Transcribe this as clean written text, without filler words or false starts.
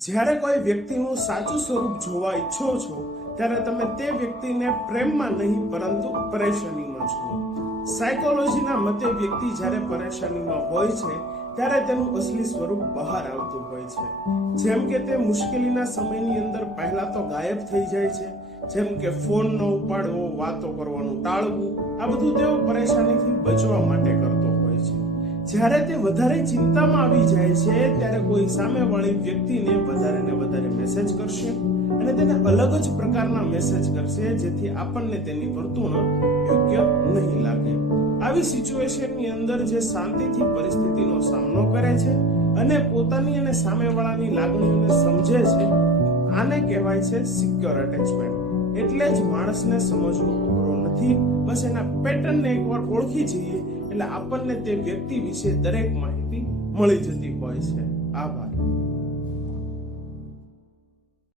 જ્યારે કોઈ વ્યક્તિનું સાચું સ્વરૂપ જોવા ઈચ્છો છો ત્યારે તમે તે વ્યક્તિને પ્રેમમાં નહીં પરંતુ પરેશાનીમાં જુઓ. સાયકોલોજીના મતે વ્યક્તિ જ્યારે પરેશાનીમાં હોય છે ત્યારે તેનું અસલી સ્વરૂપ બહાર આવતું હોય છે. જેમ કે તે મુશ્કેલીના સમયની અંદર પહેલા તો ગાયબ થઈ જાય છે, જેમ કે ફોન ન ઉપાડવો, વાતો કરવાનું ટાળવું, આ બધું તેઓ પરેશાનીથી બચવા માટે કરતો હોય છે. જ્યારે તે વધારે ચિંતામાં આવી જાય છે ત્યારે કોઈ સામેવાળી વ્યક્તિને વધારે ને વધારે મેસેજ કરશે અને તેને અલગ જ પ્રકારના મેસેજ કરશે જેથી આપણને તેની વર્તણૂક યોગ્ય નહીં લાગે. આવી સિચ્યુએશનની અંદર જે શાંતિથી પરિસ્થિતિનો સામનો કરે છે અને પોતાની અને સામેવાળાની લાગણીઓને સમજે છે, આને કહેવાય છે સિક્યોર અટેચમેન્ટ. એટલે જ માણસને સમજવું અઘરો નથી. બસ એના પેટર્નને એકવાર ઓળખી જઈએ એટલે આપણને તે વ્યક્તિ વિશે દરેક માહિતી મળી જતી હોય છે. આભાર.